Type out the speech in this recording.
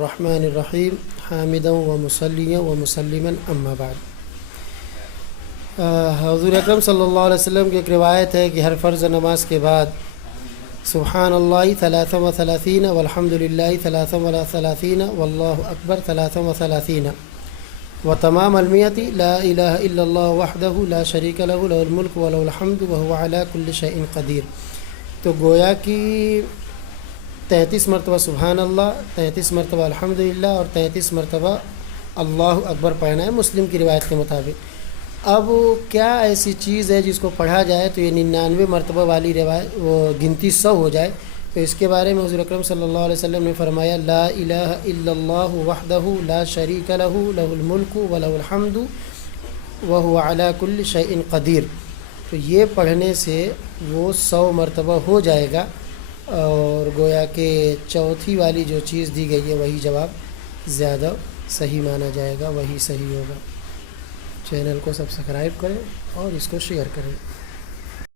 الرحمن الرحیم حامدا و مصلیا و مسلما اما بعد۔ حضور اکرم صلی اللہ علیہ وسلم کی ایک روایت ہے کہ ہر فرض نماز کے بعد سبحان اللہ 33 والحمد للہ 33 واللہ اکبر 33 و تمام المئۃ لا الہ الا اللہ وحدہ لا شریک لہ لہ الملک و لہ الحمد وہو علی کل شیء قدیر۔ تو گویا کہ 33 مرتبہ سبحان اللہ، 33 مرتبہ الحمدللہ اور 33 مرتبہ اللہ اکبر پڑھنا ہے مسلم کی روایت کے مطابق۔ اب کیا ایسی چیز ہے جس کو پڑھا جائے تو یہ 99 مرتبہ والی روایت وہ گنتی 100 ہو جائے؟ تو اس کے بارے میں حضور اکرم صلی اللہ علیہ وسلم نے فرمایا لا الہ الا اللہ وحدہ لا شریک لہ لہ الملک و لہ الحمد وہو علی کل شیء قدیر۔ تو یہ پڑھنے سے وہ 100 مرتبہ ہو جائے گا، اور گویا کہ چوتھی والی جو چیز دی گئی ہے وہی جواب زیادہ صحیح مانا جائے گا، وہی صحیح ہوگا۔ چینل کو سبسکرائب کریں اور اس کو شیئر کریں۔